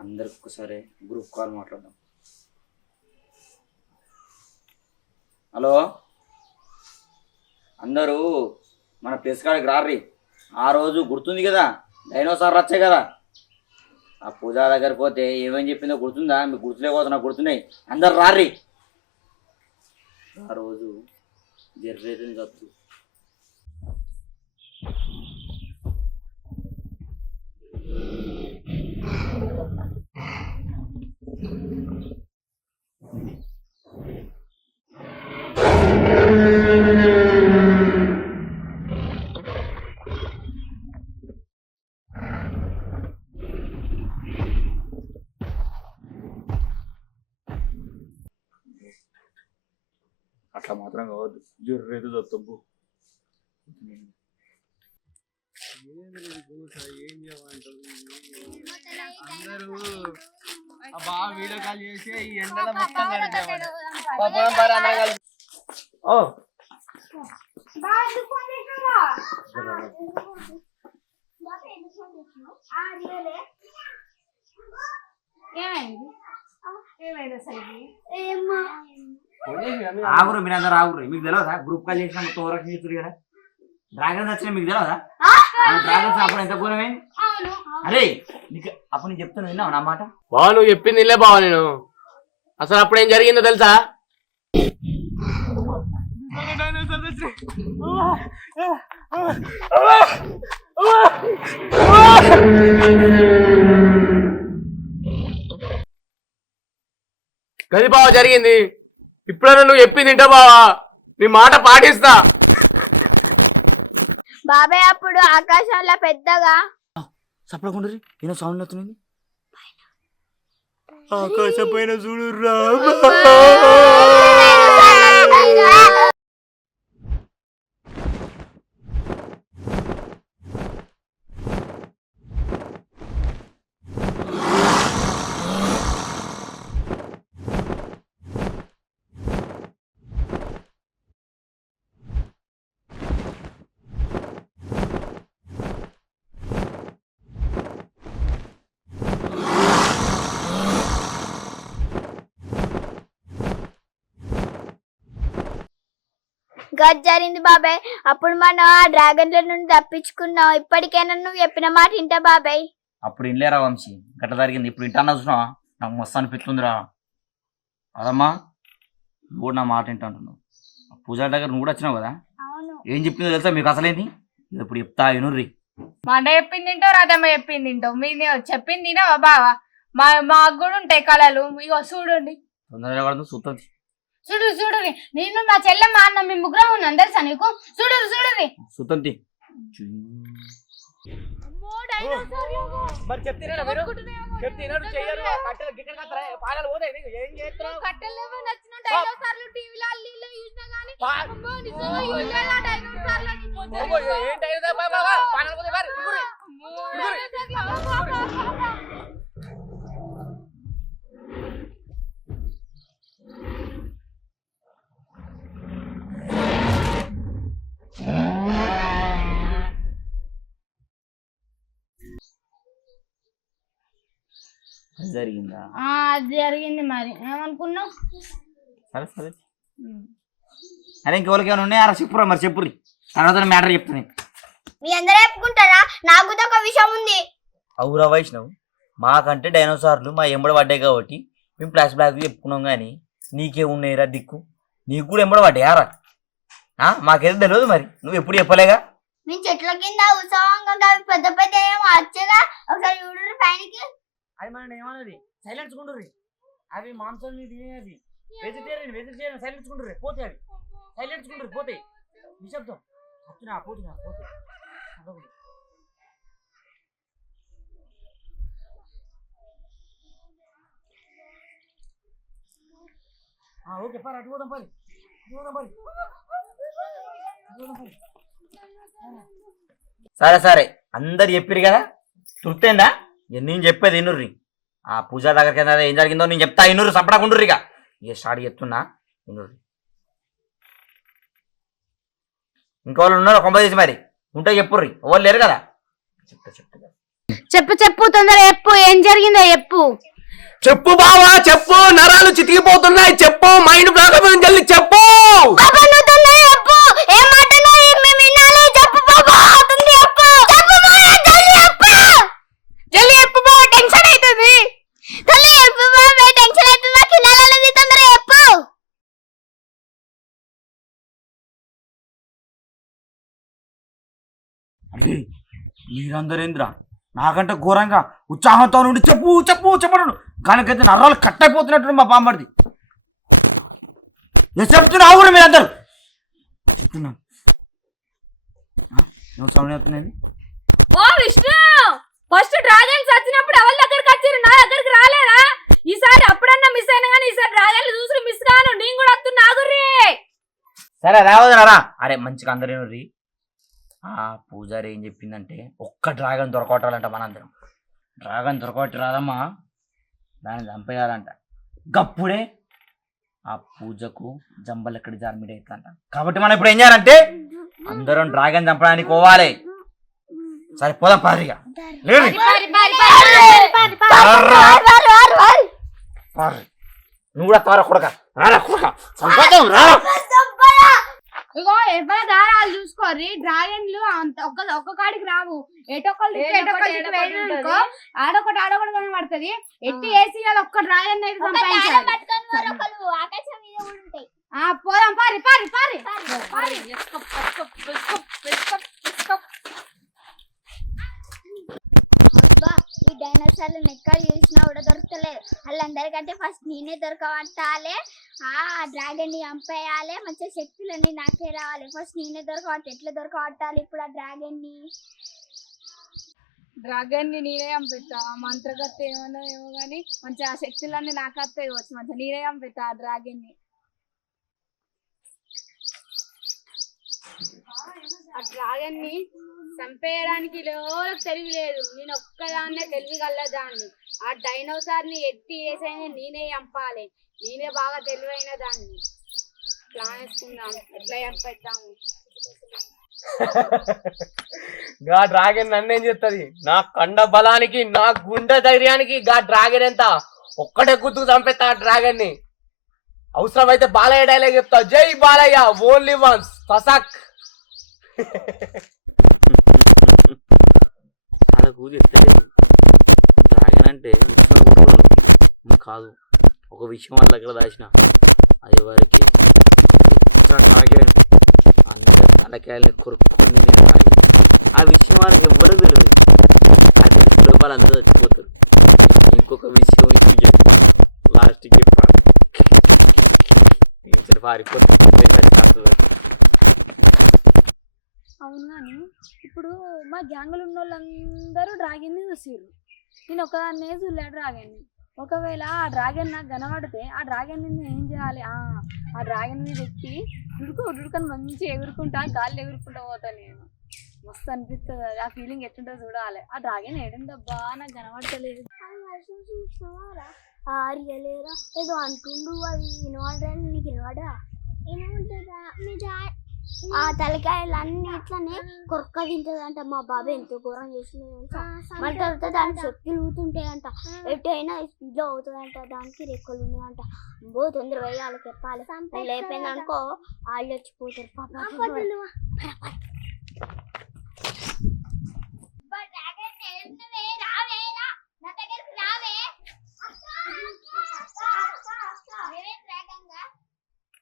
అందరికి ఒకసారి group call మాట్లాడదాం. హలో అందరూ మన ప్లేస్ కాడికి రారి ఆ రోజు గుర్తుంది కదా? డైనోసార్ వచ్చాయి కదా? ఆ పూజా దగ్గర పోతే ఏమని చెప్పిందో గుర్తుందా? మీకు గుర్తులేకపోతే నాకు గుర్తున్నాయి. అందరు రారి ఆ రోజు జర్రేదని చదువు జర్రేది దత్తబ్బు అందరూ అబ్బా వీడియో కాల్ చేసి ఈ ఎండలో మొత్తం కలిసి. ఓ ఏమైంది ఏమైంది అసలు రమ్య. ఆగురు మీరు అందరు ఆగురు మీకు తెలియదా గ్రూప్ కాల్ చేసిన మొత్తం ఓవర్ చేతురు కదా? డ్రాగన్స్ వచ్చినా మీకు తెలియదా డ్రాగన్స్ అప్పుడు ఎంత ఘోరమైంది? అవును అరే నీకు అప్పుడు నేను చెప్తాను విన్నావు నా మాట? బావ నువ్వు చెప్పింది ఇల్లే బావ నేను. అసలు అప్పుడు ఏం జరిగిందో తెలుసా? గది బావ జరిగింది. ఇప్పుడైనా నువ్వు చెప్పింది తింటా బావా. నీ మాట పాటిస్తా. బాబాయ్ అప్పుడు ఆకాశంలో పెద్దగా. సపడకుండా ఏదో సౌండ్ అవుతుంది ఆకాశం పైన చూడు గది జరిగింది బాబాయ్. అప్పుడు మనం ఆ డ్రాగన్ల నుండి తప్పించుకున్నాం. ఇప్పటికైనా నువ్వు చెప్పిన మాట వింటా బాబాయ్. అప్పుడు ఇల్లేరా వంశీ? గట్ట జరిగింది. ఇప్పుడు ఇంటన్నా చూసినావా నాకు మస్తు అనిపిస్తుందిరా. అదమ్మా నువ్వు కూడా నా మాట వింటుంటున్నావు. పూజారి దగ్గర నువ్వు కూడా వచ్చినావు కదా? అవును. ఏం చెప్పిందో తెలుసా మీకు అసలేంది? ఇది ఇప్పుడు చెప్తా వినుర్రి మండ చెప్పింది తింటావు రాధమ్మ చెప్పింది తింటావు. మీరు చెప్పింది తినవా బావా? మా మాకు కూడా ఉంటాయి కళలు. ఇగో చూడండి. తొందరగా పడదు చూస్తుంది చూడు చూడురి నేను మా చెల్లెమ్మ అన్న మీ ముగ్గురం ఉన్నాం తెలుసా నీకు? చూడు చూడురి చూస్తుంది మరి చెప్తున్నారా మీరు? చెప్తున్నారు చెయ్యరు కట్టెలు గిట్టెలు కట్టరా? పాలలు పోతాయి నీకు? ఏం చేస్తున్నావు? కట్టెలేమో నచ్చిన డైనోసార్లు టీవీలో అల్లీలో చూసినా గానీ పా- అమ్మో, నిజంగా చూడలేదా డైనోసార్లు అని? అమ్మో, ఏంటి అయ్యిందా? బా, బా, బా, పాలలు పోతాయి, బారి, అది జరిగిందా అది జరిగింది మరి. ఏమనుకున్నావు? సరే సరే. అరే ఇంకెవరికి ఏమైనా ఉన్నాయా? చెప్పురా మరి చెప్పుర్రి తర్వాత మ్యాటర్ చెప్తాను మీ అందరూ చెప్పుకుంటారా? నాకు ఒక విషయం ఉంది. అవురా వైష్ణవ్ మాకంటే డైనోసార్లు మా ఎంబడ పడ్డాయి కాబట్టి మేము ఫ్లాష్ బ్యాక్ చెప్పుకున్నాం కానీ నీకే ఉన్నాయిరా దిక్కు. నీకు కూడా ఎంబడ పడ్డాయారా ఆ, మాకేదో తెలియదు మరి. నువ్వు ఎప్పుడు చెప్పలేగా? మీ చెట్ల కింద ఉత్సవంగా పెద్ద పెద్ద ఏమో వచ్చగా ఒకసారి చూడరు పైనకి. అది మన ఏమన్నది సైలెన్స్ అవి మాంసం తినేది వెజిటేరియన్ వెజిటేరియన్ సైలెన్స్ పోతే అవి. సైలెన్స్ పోతే. పోతాయి నిశ్శబ్దం. వచ్చినా పోతున్నా పోతాయి అదొకటి. ఆ, ఓకే పరి అటు పోదాం పరి. పోదాం పరి. సరే సరే. అందరు చెప్పిరు కదా? తృప్తేందా నేను చెప్పేది ఇనుర్రి. ఆ పూజ దగ్గరికి ఏం జరిగిందో నేను చెప్తా ఇనుర్రి సపడకుండ్రి ఇక. ఇక స్టార్ట్ చెప్తున్నా ఇనుర్రి. ఇంకోళ్ళు ఉన్నారు కొంప చేసి మరి. ఉంటే చెప్పుర్రి. ఎవరు లేరు కదా. చెప్తా చెప్తా. చెప్పు చెప్పు తొందర చెప్పు. ఏం జరిగిందో చెప్పు. చెప్పు బావా చెప్పు. నరాలు చితికిపోతున్నాయి. చెప్పు. మైండ్ తొందర చెప్పు ఏం మాట నువ్వు మేము వినాలి చెప్పు బాబా తొందర చెప్పు చెప్పు బాబా జల్ది చెప్పు జల్ది చెప్పు బాబా టెన్షన్ అవుతుంది తొందర చెప్పు బాబా టెన్షన్ అవుతుంది నాకు వినాలన్నది తొందర చెప్పు అరే మీరందరేంద్ర నాకంటే ఘోరంగా ఉత్సాహంతో నుండి చెప్పు చెప్పు చెప్పడు కానికైతే నర్రాలు కట్ అయిపోతున్నట్టు మా బామ్మడిది. నేను చెప్తున్నావు కూడా మీరందరూ. చెప్తున్నా. ఓ విష్ణు! ఫస్ట్ డ్రాగన్స్ వచ్చినప్పుడు ఎవరి దగ్గరికి వచ్చారు నా దగ్గరికి రాలేరా ఈసారి అప్పుడన్నా మిస్ అయినా కానీ ఈసారి డ్రాగన్లు చూసి మిస్ కాను. నేను కూడా వస్తున్నా ఆగుర్రి. సరే రావదనరా అరే మంచిగా అందరూ రీ ఆ పూజారి ఏం చెప్పిందంటే ఒక్క డ్రాగన్ దొరకొట్టాలంట మనందరం డ్రాగన్ దొరకొట్టి రాదమ్మా దాన్ని చంపేయాలంట గప్పుడే ఆ పూజకు జంబలు ఎక్కడి జార్మిడ్ అవుతుందంట కాబట్టి మనం ఇప్పుడు ఏం చేయాలంటే అందరం డ్రాగన్ చంపడానికి పోవాలి సరే పోదాం పారిగా నువ్వు కూడా తారా కొడక రారా కొడక చంపేద్దాం రా ఇగో ఎవరి దారాలు చూసుకోర్రి డ్రాగన్లు అంత ఒక్క ఒక్క కాడికి రావు. ఏడొకటి వెళ్ళినానుకో ఉంటది. ఆడొకటి ఆడొకటి కనబడుతుంది. ఎట్టి ఇవాళ ఒక్క డ్రాగన్ అయితే సంపాదించాలి. ఆ, పోదాం పారి పారి పారి. పారి డైనోసార్లు ఎక్కడ చూసినా కూడా దొరకలేదు వాళ్ళందరికంటే ఫస్ట్ నేనే దొరకబట్టాలి. డ్రాగన్ని చంపేయాలి మంచిగా శక్తులన్నీ నాకే రావాలి. ఫస్ట్ నేనే దొరకబట్టి ఎట్లా దొరకబట్టాలి ఇప్పుడు ఆ డ్రాగన్ని? డ్రాగన్ని నేనే చంపెత్తా మంత్రగత్త ఏమన్నా ఏమో గానీ మంచి ఆ శక్తులన్నీ నాకు వస్తాయి వచ్చి మంచిగా నేనే చంపెత్తా ఆ డ్రాగన్ని. ఆ డ్రాగన్ని చంపేయడానికి ఎవరికి తెలివి లేదు. నేను ఒక్కదాన్నే తెలివి కలదాన్ని ఆ డైనోసార్ని ఎట్టి వేసైనా నేనే చంపాలి. నేనే బాగా తెలివైన దాన్ని. ప్లాన్ వేసుకుందాం. ఎట్లా చంపేద్దాము? గా డ్రాగన్ నన్నేం చెప్తుంది నా కండ బలానికి నా గుండె ధైర్యానికి గా డ్రాగన్ ఎంత? ఒక్కటే గుర్తుకు చంపేస్తా ఆ డ్రాగన్ని అవసరమైతే బాలయ్య డైలాగ్ చెప్తా. జై బాలయ్య ఓన్లీ వన్స్ ఫసాక్ వాళ్ళకు చెప్తే డ్రాగన్ అంటే కాదు. ఒక విషయం వాళ్ళ దగ్గర దాచిన. అది ఎవరికి? డ్రాగన్ అందరి తలకాయలు కొరుకుతుంది ఆ విషయం వాళ్ళకి ఎవ్వరు తెలియదు. అది తెలిసిన వాళ్ళందరూ చచ్చిపోతారు. ఇంకొక విషయం పారిపోతుంది అవును కానీ ఇప్పుడు మా గ్యాంగులు ఉన్న వాళ్ళందరూ డ్రాగన్ని చూసిర్రు. నేను ఒకదాన్నే చూడలే డ్రాగన్ని ఒకవేళ ఆ డ్రాగన్ నాకు కనబడితే ఆ డ్రాగన్ని ఏం చేయాలి? ఆ ఆ డ్రాగన్ మీద ఎక్కి ఉడుకు ఉడుకని మంచిగా ఎగురుకుంటా గాలి ఎగురుకుంటా పోతా నేను. మస్తు అనిపిస్తుంది అది. ఆ ఫీలింగ్ ఎట్టుంటో చూడాలి. ఆ డ్రాగన్ ఏడుందబ్బా నాకు కనబడతలేదు. ఆరియలేరా ఏదో అంటుండు అది. వినవాడని నీకు వినవాడా? ఏమంటుందా మీ డా- ఆ తలకాయలు అన్ని ఇట్లనే కొరక తింటదంట. మా బాబాయ్ ఎంతో ఘోరం చేసినదంట మళ్ళీ తర్వాత దానికి శక్తులు ఊతుంటాయంట ఎటైనా స్పీడ్లో అవుతుందంట. దానికి రెక్కలు ఉన్నాయంట. బో తొందరగా పోయి వాళ్ళకి చెప్పాలి. లేకపోయింది అనుకో వాళ్ళు వచ్చిపోతారు. పాప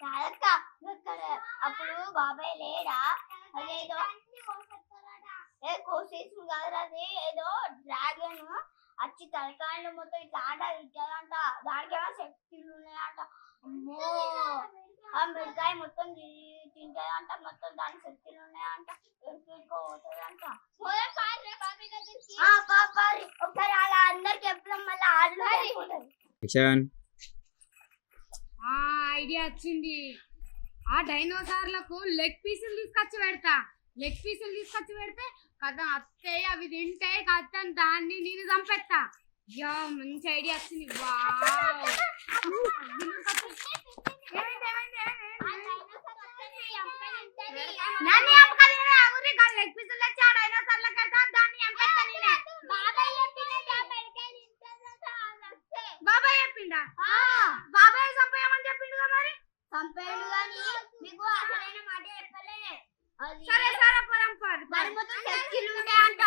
కాదక్క ఇక్కడ అప్పుడు బాబాయ్ లేడా అదేదో ఏ కోసేసు కాదు అది ఏదో డ్రాగన్ వచ్చి తలకాయలు మొత్తం ఇట్లా ఆట ఇచ్చాదంట దానికేమో శక్తులు ఉన్నాయంట అమ్మో ఆ మిరకాయ మొత్తం తి- తింటదంట మొత్తం దాని శక్తులు ఉన్నాయంట పోతుందంట ఒకసారి అలా అందరికి చెప్తాం మళ్ళీ ఆ ఐడియా వచ్చింది. ఆ డైనోసార్లకు లెగ్ పీసులు తీసుకొచ్చి పెడతా. లెగ్ పీసులు తీసుకొచ్చి పెడితే కదా అత్తయ్య అవి తింటే కదా దాన్ని నేను చంపేస్తా. యా మంచి ఐడియా వచ్చింది. వావ్. లెగ్ పీసులు తెచ్చి ఆ డైనోసార్లకు పెడతా, దాన్ని చంపేస్తా నేనే. బాబాయ్ చెప్పిండా బాబాయ్ చంపేయమని చెప్పిండుగా మరి చంపేయండు కానీ మీకు అసలైన మాట చెప్పలే సరే సరే పొలం మరి మొత్తం చర్చిలు ఉంటాయి అంట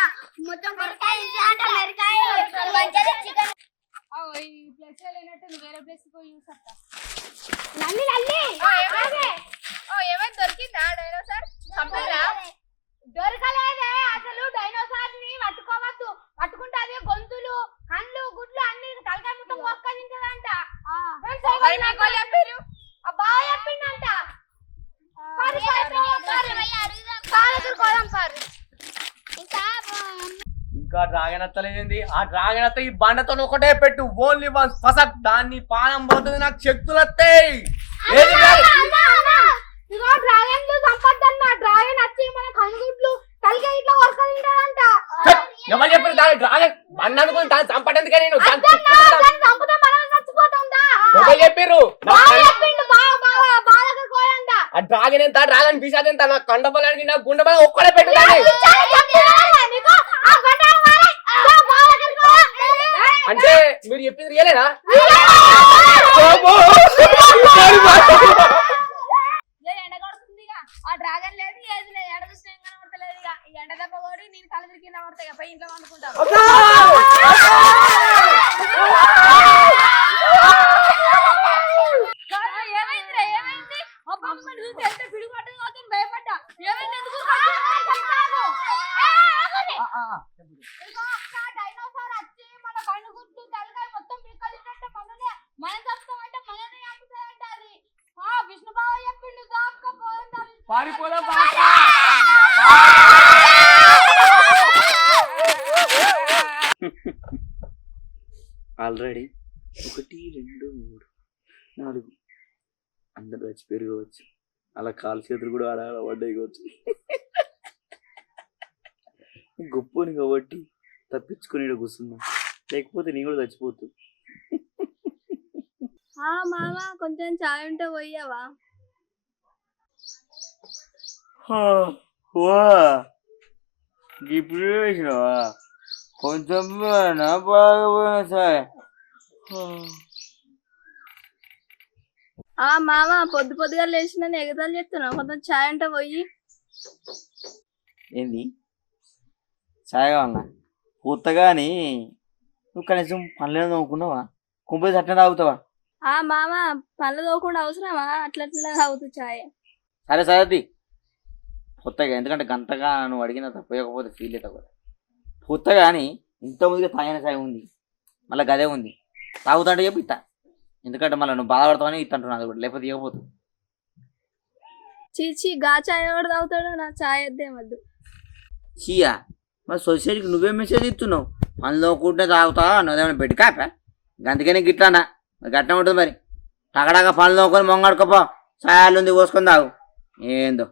మొత్తం కొరకాయ అంట మెరకాయ మంచిగా చికెన్ ఈ ప్లేస్ లేనట్టు నువ్వు వేరే ప్లేస్ పోయి చూసత్తా నల్లి నల్లి ఏమైనా దొరికిందా డైనోసార్ చంపేరా దొరకలేదే అసలు డైనోసార్ని పట్టుకోవద్దు పట్టుకుంటే అదే గొంతులు కళ్ళు గుడ్లు అన్ని తలకాయ మొత్తం మొక్క తింటదంట మరి మీకు వాళ్ళు చెప్పారు చెప్పిండంట. సార్ ఇంకా? ఇంకా డ్రాగన్ అత్తలేదండి ఆ డ్రాగన్ అత్త ఈ బండతో ఒకటే పెట్టు. ఓన్లీ వన్ ఫసక్. దాన్ని పానం పోతుంది నాకు శక్తులు వస్తాయి. ఏది డ్రాగన్? ఇగో డ్రాగన్ చంపొద్దన్న. డ్రాగన్ వచ్చి మన కనుగుడ్లు తలకాయ ఇట్లా! ఎవరు చెప్పారు దాని డ్రాగన్ బండ అనుకుని దాన్ని చంపడానికి నేను దాన్ని అద్దన్నా, చంపితే మనం చచ్చిపోతుందా ఎవరు చెప్పారు నా బాగా కళ్ళ- చెప్పిండు బాగా బాగా బాగా కోయంట ఆ డ్రాగన్ ఎంత డ్రాగన్ పీసాది ఎంత నా కండ బలానికి నా గుండె బలం ఒక్కడే పెట్టు దాన్ని. అంటే మీరు చెప్పింది రియలేనా? ఎండ కొడుతుందిగా ఆ డ్రాగన్ లేదు ఏది లేదు. ఎండ చూస్తే ఏం కనబడతలేదు ఇక. ఈ ఎండ దెబ్బ కొడి నేను ఇంట్లో వండుకుంటాం ఏమైందిరా ఏమైంది అబ్బమ్మ చూసి ఎంత పిడుగు పట్టదు అవుతుంది భయపడ్డా ఏమైంది ఎందుకు డైనోసార్ వచ్చి మన కనుగుడ్లు తలకాయ మొత్తం పిక్కలినట్టు మననే మనం చస్తామంటే మననే చంపుతాయంట అది ఆ విష్ణు బావ చెప్పిండు దాక్క పోయిందా పారిపోదాం ఆల్రెడీ ఒకటి రెండు మూడు నాలుగు. అందరు చచ్చిపోయారు కావచ్చు అలా కాలు చేతులు కూడా ఆడ పడ్డాయి కావచ్చు. గొప్పని కాబట్టి తప్పించుకొని కూర్చున్నా. లేకపోతే నేను కూడా చచ్చిపోతు. ఆ మామ కొంచెం చాయ్ ఉంటే పోయావా వా. ఇప్పుడు వేసినావా? కొంచెం పోయినా సార్. ఆ. మామ పొద్దు పొద్దుగా లేచిన ఎగతాలు చెప్తున్నావు కొంచెం చాయ్ ఉంటే పోయి. ఏంది? చాయ్ కావాలన్నా పూతగాని నువ్వు కనీసం పనులు నవ్వుకున్నావా కుంపది చట్టం తాగుతావా? ఆ మామ పనులు తోకుండా అవసరమా? అట్లా అట్లా తాగుతూ చాయ్. సరే సరే కొత్తగా ఎందుకంటే గంటగా నువ్వు అడిగిన తప్పకపోతే ఫీల్ అవుతావు కదా పూత కానీ ఇంతకుముందుగా తాగిన చాయ్ ఉంది. మళ్ళీ గదే ఉంది. తాగుతుంటే చెప్పి ఇస్తా ఎందుకంటే మళ్ళీ నువ్వు బాధపడతావని ఇస్తా అది కూడా. లేకపోతే ఇవ్వకపోతే. చీచి గా చాయ్ ఎవడు తాగుతాడో నా చాయ్ వద్దేమద్దు చీయా? మరి సొసైటీకి నువ్వే మెసేజ్ ఇస్తున్నావు అందులో కూటే తాగుతా నువ్వేమైనా పెట్టి కాపా? అందుకనే గిట్లానా మరి గట్ట ఉంటుంది మరి. టగడగా పనులు నోకొని మొంగడుకోపో సాయాలు ఉంది పోసుకొని తాగు. ఏందో?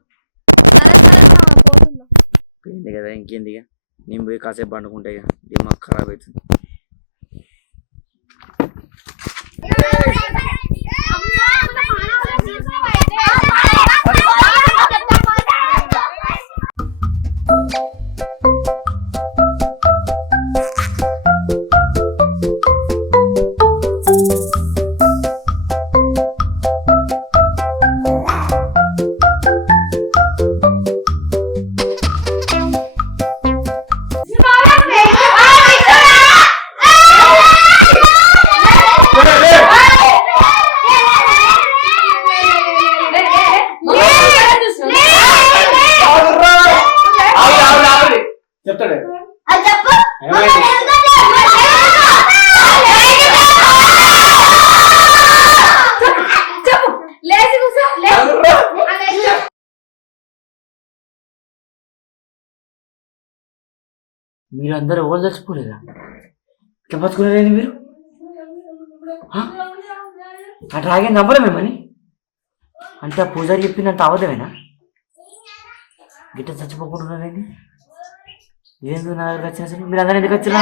పోయింది కదా ఇంకేందిగా? నేను పోయి కాసేపు పండుకుంటే ఇక. దిమాగ్ ఖరాబ్ అవుతుంది. మీరందరూ ఎవరు చచ్చిపోలేదా ఇట్లా బతుకున్నారేంది మీరు? డ్రాగన్ నమ్మడమేమని అంటే ఆ పూజారి చెప్పిందంత అవధమేనా గిట్ట చచ్చిపోకుంటున్నారేంది ఇదేందుకు నా దగ్గర వచ్చిన సరే? మీరు అందరూ ఎందుకు వచ్చినా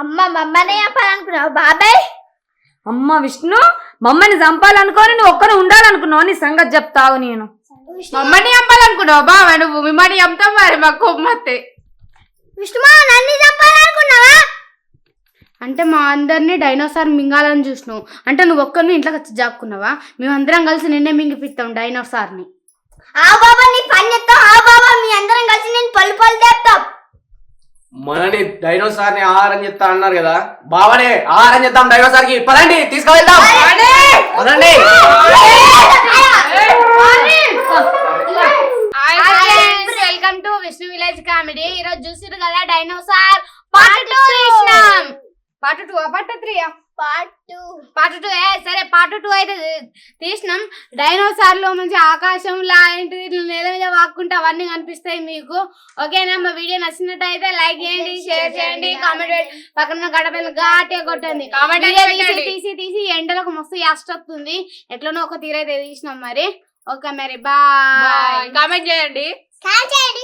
అమ్మ మమ్మనే చెప్పాలనుకున్నావు బాబాయ్. అమ్మ విష్ణు మమ్మల్ని చంపాలనుకోని నువ్వు ఒక్కరు ఉండాలనుకున్నావు నీ సంగతి చెప్తావు నేను. మమ్మని చంపాలనుకున్నావు బావ నువ్వు. మిమ్మల్ని చంపుతావు మరి మాకు కొమ్మత్తే చంపాలనుకున్నావు? అంటే మా అందరినీ డైనోసార్ మింగాలని చూసినావు. అంటే నువ్వు ఒక్కరిని ఇంట్లోకి వచ్చి జాక్కున్నావా మేమందరం కలిసి నిన్నే మింగిపిస్తాం డైనోసార్ని. ఆ బాబా నీ పని చెప్తాం. ఆ బాబా మీ అందరం కలిసి నేను పళ్ళు పళ్ళు తెస్తాం మనని డైనోసార్ని ఆహారం చేస్తా అన్నారు కదా? బావనే ఆహారం చేద్దాం డైనోసార్కి పదండి. తీసుకువెళ్దాం పదండి. Welcome to Vishnu village comedy. ఈ రోజు చూసిరు కదా డైనోసార్. పార్ట్ టూ తీసినాం part two part three part two. Part two ఏ సరే పార్ట్ టూ అయితే తీసినాం. డైనోసార్లో మంచి ఆకాశం లాంటి నేల మీద వాక్కుంటే అవన్నీ కనిపిస్తాయి మీకు. ఓకేనా? మా వీడియో నచ్చినట్టయితే లైక్ చేయండి షేర్ చేయండి కామెంట్ చేయండి. పక్కన గడపల ఘాటే కొట్టండి. తీసి తీసి తీసి ఎండలకు మస్తు యాస్ట్ వస్తుంది. ఎట్లనో ఒక తీరైతే తీసినాం మరి. ఓకే మరి బాయ్. కామెంట్ చేయండి. చేయండి